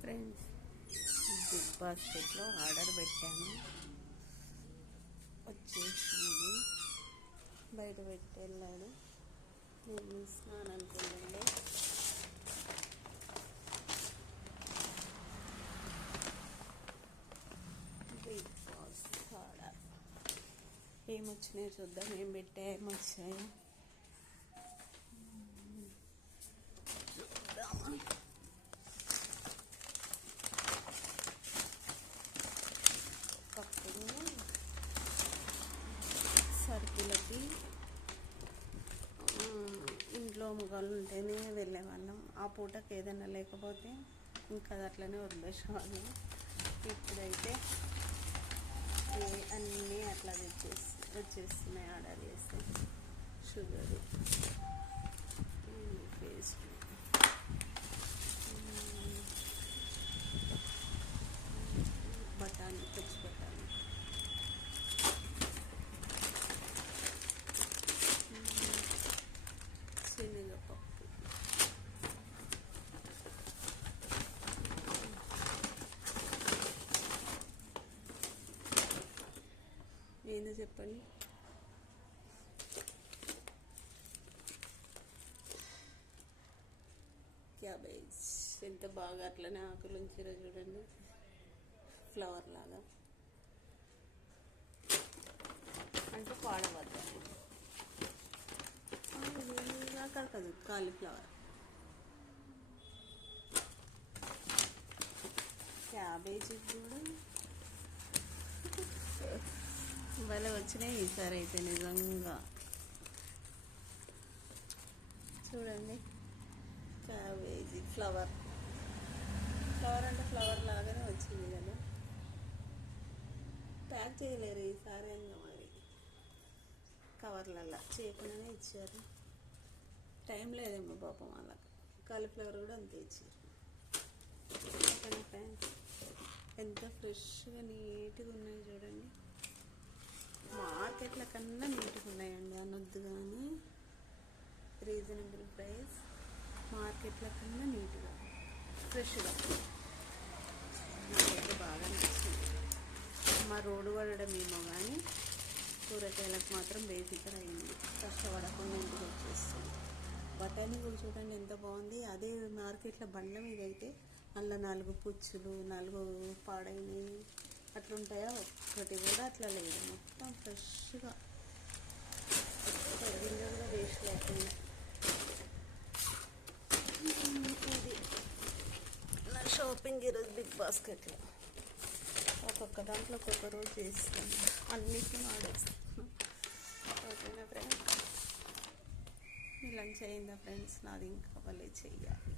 Friends, big బాస్కెట్లో order పెట్టాను, వచ్చేసింది. బయట పెట్టి వెళ్ళాడు, నేను ఇస్తున్నాను అనుకుంటుండే. బిగ్ బాస్ ఆర్డర్ ఏమొచ్చినాయో చూద్దాం, ఏం పెట్టా ఏమొచ్చాయో చూద్దామా. ఒకప్పుడు సరుకులకి ఇంట్లో మొగలు ఉంటేనే వెళ్ళేవాళ్ళం. ఆ పూటకి ఏదైనా లేకపోతే ఇంకా అది అట్లనే వదిలేసేవాళ్ళం. ఇప్పుడైతే అన్నీ అట్లా వచ్చేస్తున్నాయి. ఆర్డర్ చేస్తే షుగరు, పేస్ట్, బఠానీ, పచ్చి బఠానీ, శనగపప్పు, ఏందో చెప్పండి. క్యాబేజ్ ఎంత బాగా అట్లనే ఆకులు ఉంచారో చూడండి, ఫ్లవర్ లాగా, అంటే పాడవద్దని. అక్కడ కాదు, కాలీఫ్లవర్, క్యాబేజీ కూడా భలే వచ్చినాయి ఈసారి అయితే. నిజంగా చూడండి, క్యాబేజీ ఫ్లవర్ అంటే ఫ్లవర్ లాగానే వచ్చింది కదా. ప్యాక్ చేయలేరు ఈసారి, ఇంకా మరి కవర్లల్లో చేయకుండానే ఇచ్చారు. టైం లేదేమో పాపం వాళ్ళకి. కాలీఫ్లవర్ కూడా అంతే ఇచ్చారు. ఓకేనా ఫ్రెండ్స్, ఎంత ఫ్రెష్గా నీట్గా ఉన్నాయి చూడండి. మార్కెట్ల కన్నా నీట్గా ఉన్నాయండి అనొద్దు, కానీ రీజనబుల్ ప్రైస్, మార్కెట్ల కన్నా నీట్గా ఫ్రెష్గా నాకైతే బాగా నచ్చింది. మా రోడ్డు పడడం ఏమో కానీ కూరగాయలకు మాత్రం బేసిక్గా అయింది, కష్టపడకుండా ఇంటికి వచ్చేస్తుంది. బఠానీ కూడా చూడండి ఎంత బాగుంది. అదే మార్కెట్లో బండ్ల మీద అయితే అందులో 4 పుచ్చులు, 4 పాడైనవి అట్లుంటాయా, ఒక్కటి కూడా అట్లా లేదు. మొత్తం ఫ్రెష్గా, గింజ కూడా వేస్ట్ లేకుండా. ఇది నా షాపింగ్ ఈరోజు బిగ్ బాస్కెట్లో. ఒక్కొక్క దాంట్లో ఒక్కొక్క రోజు చేస్తాను, అన్నిటిని ఆడేస్తాను. ఓకేనా ఫ్రెండ్స్, మీ లంచ్ అయిందా ఫ్రెండ్స్? నాది ఇంకా భలే చెయ్యాలి.